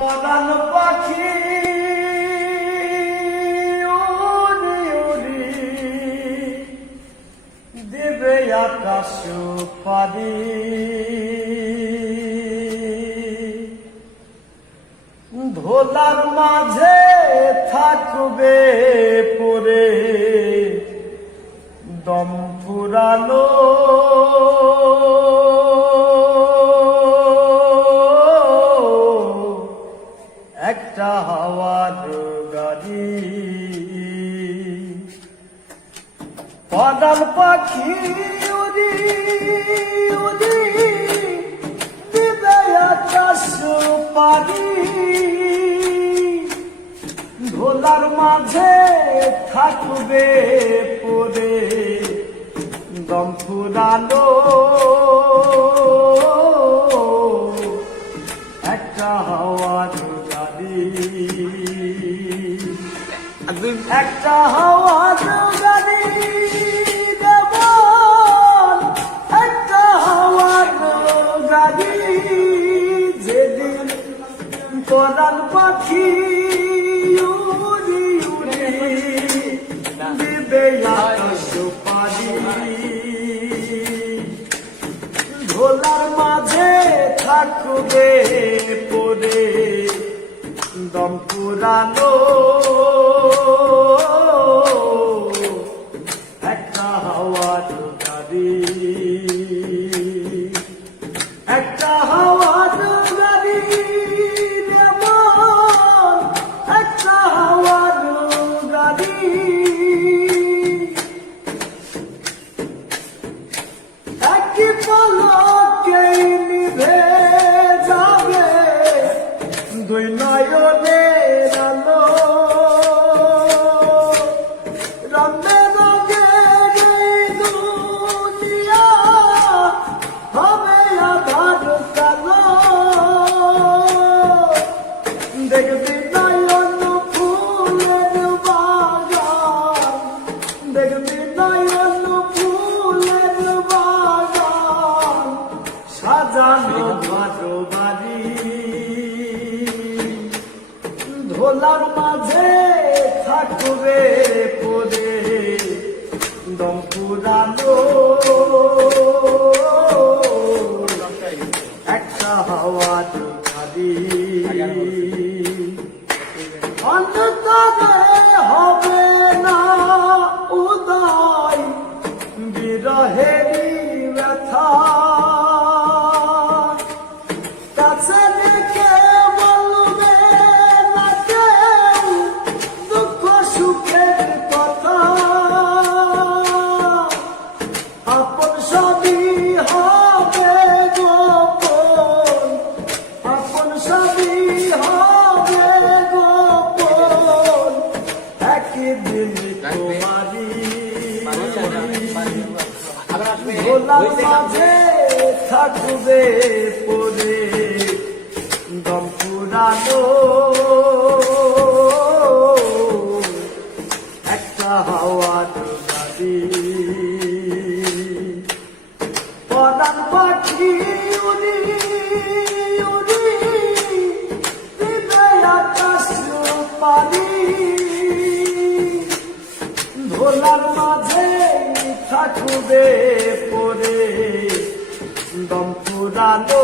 পরাণ পাখি উড়ি উড়ি দেবে আকাশ পারি, ধোলার মাঝে থাকবে পরে দম ফুরালো একটা হাওয়ার গাড়ি। পরাণ পাখি উড়ি উড়ি দিবে আকাশ পারি, ধোলার মাঝে থাকবে পরে দম ফুরালো একটা হাওয়ার গাড়ি, একটা হাওয়ার গাড়ি দেবন, একটা হাওয়ার গাড়ি। যেদিন পরাণ পাখি উড়ি উড়ি দিবে আকাশ পারি, ধোলার মাঝে থাকবে পরে দম ফুরালো একটা হাওয়ার গাড়ি, একটা হাওয়ার গাড়ি যেমন একটা হাওয়ার গাড়ি। একই পলকেই নিভে যাবে দুই নয়নের আলো, রঙে রঙে দুনিয়া হবে আধার কালো। দেখবি নয়ন ফুলের বাগান, দেখবি নয়ন ফুলের বাগান, সাজানো ভালো বাড়ি, ধোলার মাঝে থাকবে পরে দম ফুরালো একটা হাওয়ার গাড়ি। অন্তরে হবে না উদয় বিরহেরই ব্যথা, কাছে ডেকে বলবে না কেউ দুঃখ সুখের কথা। আপন সবই হবে গোপন, আপন সবই হবে গোপন, একদিন তোমারি ভোলার মাঝে থাকবে পরে দম ফুরালো একটা হাওয়ার গাড়ি। পরাণ পাখি উড়ি উড়ি দিবে আকাশ পারি, ধোলার মাঝে থাকবে পরে দম ফুরালো